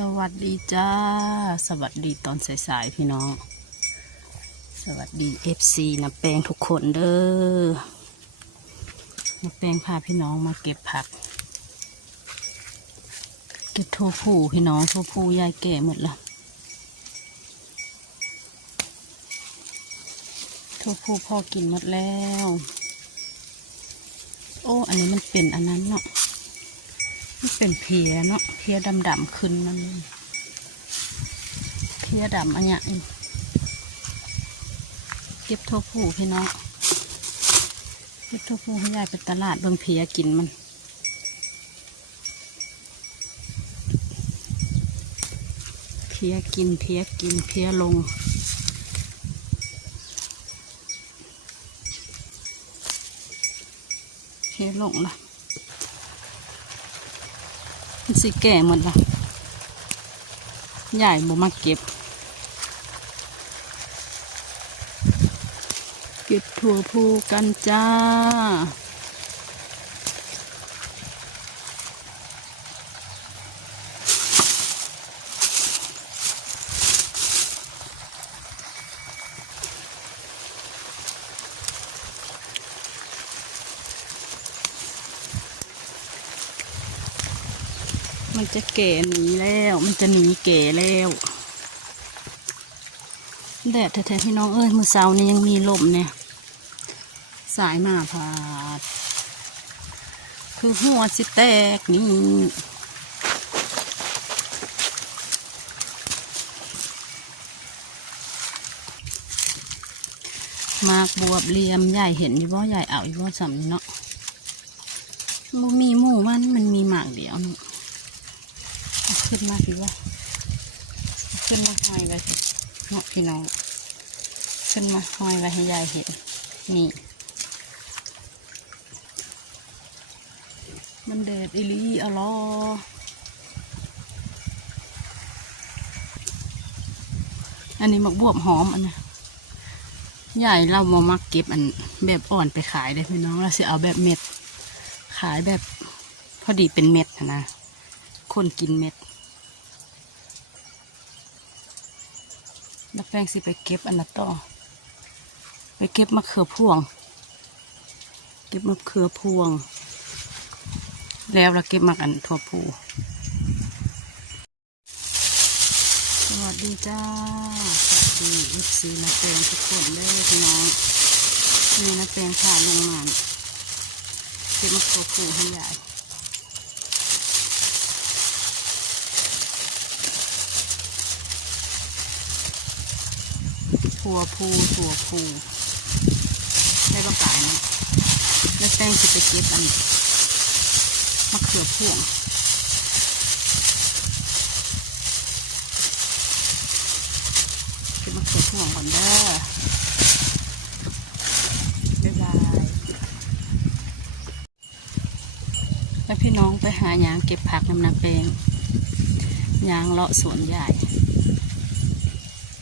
สวัสดีจ้า สวัสดีตอนสายๆพี่น้อง สวัสดีเอฟซีนะแปลงทุกคนเด้อนะแปลงพาพี่น้องมาเก็บผัก เก็บทั่วผู้พี่น้องทั่วผู้ยายแก่หมดละทั่วผู้พ่อกินหมดแล้ว โอ้ อันนี้มันเป็นอันนั้นเนาะ เป็นเพียเนาะเพียดำๆขึ้นมันเพียดำอันเนี้ยเก็บทั่วผู้พี่น้องเก็บทั่วผู้ให้ยายไปตลาดเบิ่งเพียกินมันเพียกินเพียกินเพียลงเพียลงละ สิแก่หมดละใหญ่บ่มาเก็บ เก็บถั่วพูกันจ้า มันจะแก่หนีแล้ว มันจะหนีแก่แล้วแดดแท้ๆพี่น้องเอ้ยมือเสานี่ยังมีลมเนี่ย สายมาพาด คือหัวสิแตกนี่มากบวบเหลียมใหญ่เห็นอยู่ว่าใหญ่เอาอยู่ว่าสำเนาะมันมีหมู่มันมันมีหมากเดียวนาะเอา ขึ้นมาพี่ว่าขึ้นมาห้อยไว้เนาะพี่น้อง ขึ้นมาห้อยไว้ให้ยายเห็น นี่ มันเด็ดอีลีอะลออันนี้มักบวบหอมอันนะยายเรามามักเก็บอันแบบอ่อนไปขายได้พี่น้องเราสิเอาแบบเม็ด ขายแบบพอดีเป็นเม็ดนะนะคนกินเม็ด แล้วแป้งสิไปเก็บอันนั้นต่อ ไปเก็บมะเขือพวง เก็บมะเขือพวง แล้วเราเก็บมากันทั่วภูสวัสดีจ้า สวัสดีเอฟซีนาแปงทุกคนได้พี่น้องนี่นาแปงผ่าลงมาเก็บมะเขือพวงให้ยาย ถั่วพูถั่วพูได้บะกายนะแล้วแป้งจะไปเก็บอันมะเขือพวงเก็บมะเขือพวงก่อนเด้อบ๊ายบายแล้วพี่น้องไปหายางเก็บผักนำนาแปลงยางเลาะสวนใหญ่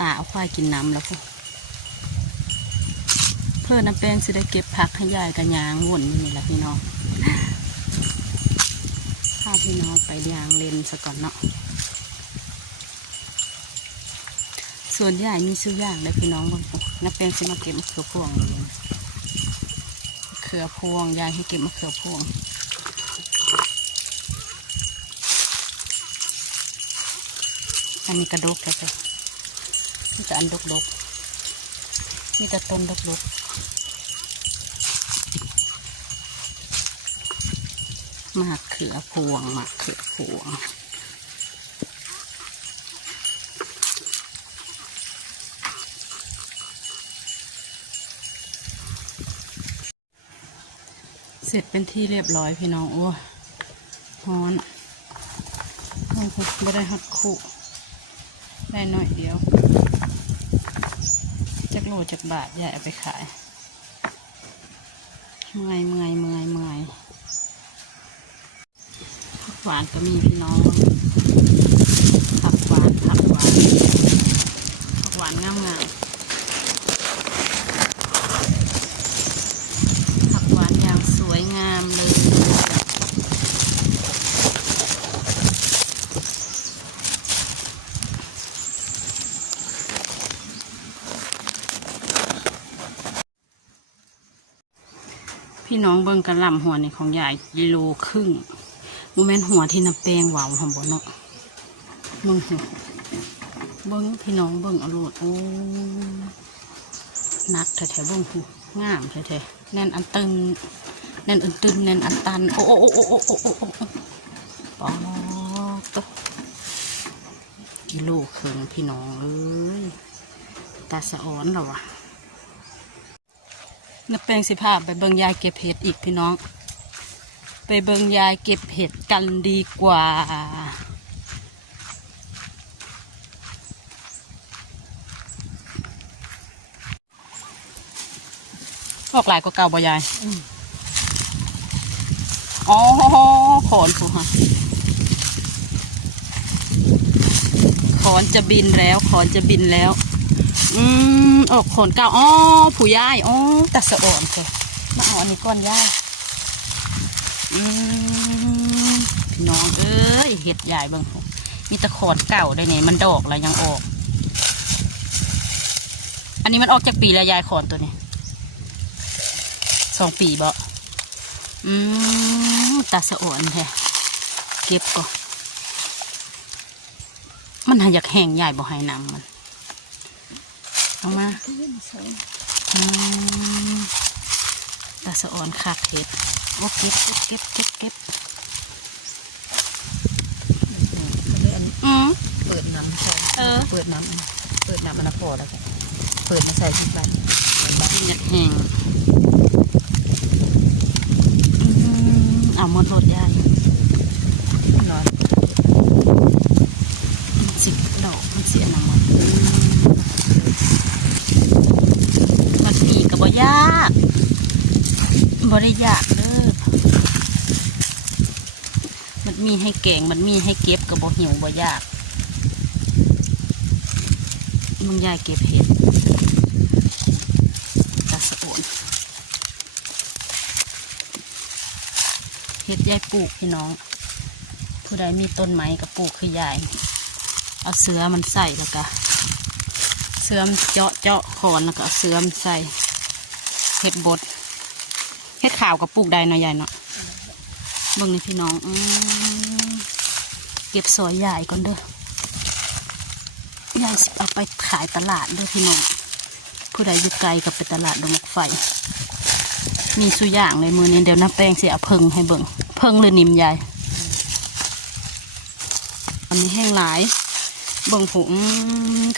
ตาเอาควายกินน้ำแล้วพวกเพื่อน้ำแป้งสิได้เก็บผักให้ยายกับยางวนอยู่นี่แหละพี่น้องพาพี่น้องไปยางเลนซะก่อนเนาะส่วนยายมีซื้อย่างเลยพี่น้องบางคนน้ำแป้งจะมาเก็บมะเขือพวงมะเขือพวงยายให้เก็บมะเขือพวงอันนี้กระดกเลยจ้ะ แต่อันดกดกๆ มีแต่ต้นดกดกๆมากเขือพวงมากเขือพวงเสร็จเป็นที่เรียบร้อยพี่น้อง โอ้ฮ้อนโอ้โหไม่ได้หัดคู่ ได้หน่อยเดียว โลจากบาทยายเอาไปขาย เมื่อยเมื่อยเมื่อยเมื่อยผักหวานก็มีพี่น้องผักหวานผักหวานผักหวานงามงาม น้องเบิ้งกระลำหัวนี่ของยายกิโลครึ่งมูแมนหัวที่นับแปลงหวาวของบนเนาะเบิ้งเบิ้งพี่น้องเบิ้งอรรถโอ้นักแถวๆเบิ้งหูงามแถวๆแน่นอันตึงแน่นอันตึงแน่นอันตันโอ้โอ้โอ้โอ้โอ้โอ้โอ้ปอกตกิโลครึ่งพี่น้องเอ้ยตาสะอ้อนเหรอวะ น้าแป้งสิพาไปเบิงยายเก็บเห็ดอีกพี่น้อง ไปเบิงยายเก็บเห็ดกันดีกว่า ออกหลายกว่าเก่าบ่ยายอ๋อขอนผูฮะขอนจะบินแล้ว ขอนจะบินแล้ว อืมออกขนเก่าอ๋อผู้ย่ายอ๋อตัดสะอ่อนเลมาเอาอันนี้ก่อนย่ายอืมพี่น้องเอ้ยเห็ดใหญ่บิ่งมมีตะขอนเก่าได้เนี่ยมันดอกแล้วยังออก อันนี้มันออกจากปีแล้วยายขอนตัวนี้สองปีบ่อืมตัดสะอ่อนแท้เก็บก่อนมันหาอยากแห้งใหญ่บ่ให้น้ำมัน เอามาอืมตาสะออนคักเห็ดโอ้เก็บเก็บเก็บเก็บเก็บอืมเปิดน้ำใส่เออเปิดน้ำเปิดน้ำมันพอแล้วกันเปิดมาใส่ที่บ้านกินอยากแห้งอืมเอาหมดรถยายนอนมันสิดอกมันเสียน้ำมันมันมีกับบ่ ยากบ่ได้ยากเด้อมันมีให้แกงมันมีให้เก็บกับบ่หิวบ่ยากมึงยายเก็บเห็ดตาสะโอนเห็ดยายปลูกพี่น้อง ผู้ใดมีต้นไม้ก็ปลูกคือยาย เอาเสือมันใส่แล้วก็เสือมเจาะเจาะขอนแล้วก็เสือมใส่ ห็ดบดเห็ดขาวกับปลูกได้เนาะยายเนาะเบิ่งนี่พี่น้องอเก็บสวยใหญ่ก่อนเด้อยายสิเอาไปขายตลาดเด้อพี่น้องผู้ใดอยู่ไกลกับไปตลาดดงกไฟ มีสุอย่างในมือนี้เดี๋ยวน้าแป้งเสิเอาเพิงให้เบิ่งเพิงหรือนิ่มยายอันนี้แห้งหลายเบิ่งผม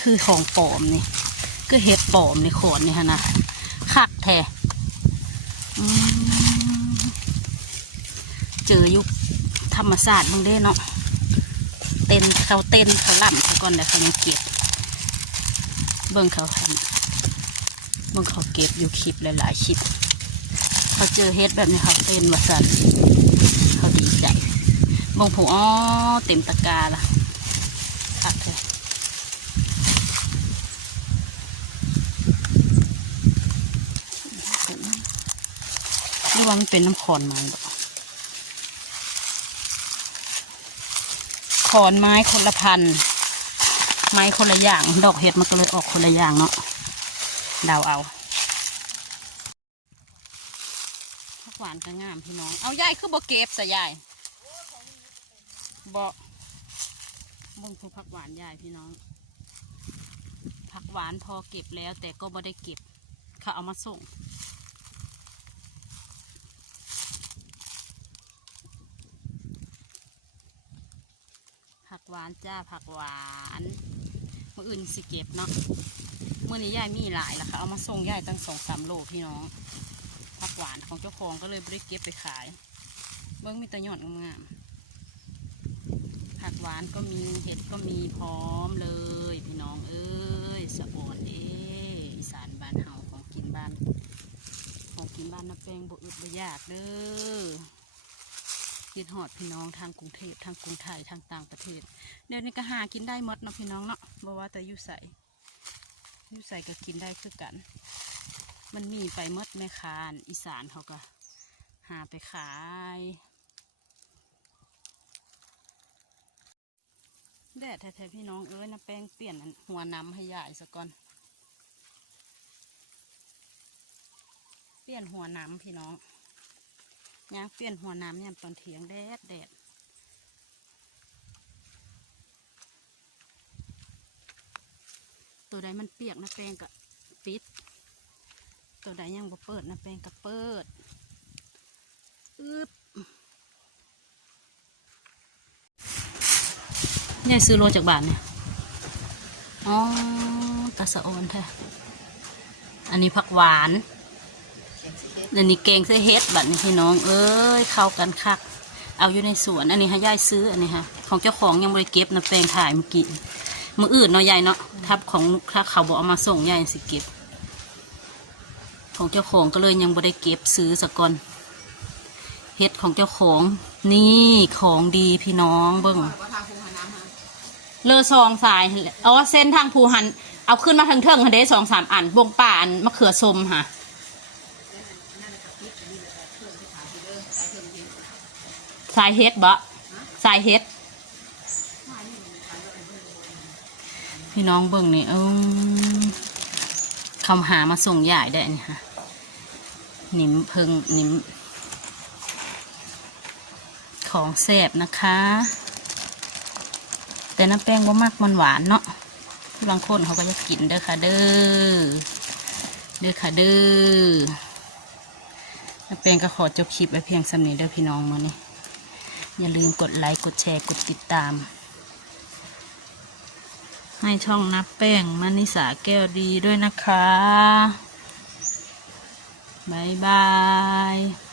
คือของปลอมนี่ก็เห็ดปลอมในขอนนี่ฮะนะคักแท้ เจอยุคธรรมศาสตร์บางเด้เนาะเต้นเขาเต้นเขาล่ำเขาก่อนแล้วเขายังเก็บ เบิ่งเขาทำเบิ่งเขาเก็บอยู่คลิปหลายๆคลิปเขาเจอเฮ็ดแบบนี้เขาเต้นมาสั่นเขาดีใจบ่งผมอ๋อเต็มตะกร้าละคักแท้ หรือ ว่ามันเป็นน้ำขอนไม้บ่ขอนไม้คนละพัน ไม้คนละอย่าง ดอกเห็ดมันก็เลยออกคนละอย่างเนาะเดาเอาผักหวานก็งามพี่น้อง เอายายคือบ่เก็บสะยายบ่บ่งคือผักหวานยายพี่น้อง ผักหวานพอเก็บแล้วแต่ก็บ่ได้เก็บเขาเอามาส่ง หวานจ้าผักหวานมื่ออื่นสิเก็บเนาะเมื่อนี้ยายมีหลายแล้วค่ะเอามาส่งยายตั้งสองสามโลพี่น้องผักหวานของเจ้าของก็เลยบริเก็บไปขาย เบิ้งมีตะยอดงามๆผักหวานก็มีเห็ดก็มีพร้อมเลย พี่น้องเอ้ยสะอ่อนเด้อีสานบ้านเฮาของกินบ้าน ของกินบ้านน้าแป้งบ่อึดบ่ยากเด้อ คิดหอดพี่น้องทางกรุงเทพทางกรุงไทยทางต่างประเทศ เดี๋ยวนี้ก็หากินได้มดเนาะพี่น้องเนาะบอกว่าแต่อยุใส่อยุใส่ก็กินได้คือกัน มันมีไปมดแม่คานอีสานเขาก็หาไปขายแดดแท้ๆพี่น้องเอ้ยนะแป้งเปลี่ยนหัวน้ำให้ยายซะก่อน เปลี่ยนหัวน้ำพี่น้อง ย่างเปลี่ยนหัวน้ำยามตอนเถียงแดดแดดตัวใดมันเปียกนะแปลงก็ปิด ตัวใดยังบ่เปิดนะแปลงก็เปิดอึบยายซื้อโลจากบ้านเนี่ย อ๋อกระสะออนแท้อันนี้ผักหวาน อันนี้เกงเสเฮ็ดบัดนี้พี่น้อง เอ้ยเข้ากันคัก เอาอยู่ในสวน อันนี้ให้ยายซื้ออันนี้ค่ะของเจ้าของยังบริเก็บนะแปลงถ่ายเมื่อกี้มืออื่นเนาะยายเนาะทับของถ้าเขาบอกเอามาส่งยายสิเก็บ ของเจ้าของก็เลยยังบริเก็บซื้อสะก่อนเฮ็ดของเจ้าของ นี่ของดีพี่น้องเบิ่งเลอซองสายเอาว่าเส้นทางภูหัน เอาขึ้นมาทางเทิงหันเด้สองสามอันวงป่าอันมะเขือส้มค่ะ สายเฮ็ดบะสายเฮ็ด พี่น้องเบิ่งนี่เออคำหามาส่งใหญ่ได้อันนี่ค่ะนิมเพิงนิมของแสบนะคะ แต่น้ำแป้งว่ามากมันหวานเนาะบางคนเขาก็จะกินเด้อค่ะเด้อเด้อค่ะเด้อน้ำแป้งก็ขอจบคลิปไว้เพียงสำนี้เด้อพี่น้องมานี่ อย่าลืมกดไลค์ กดแชร์ กดติดตาม ให้ช่องนับแป้งมานิสาแก้วดีด้วยนะคะ บ๊ายบาย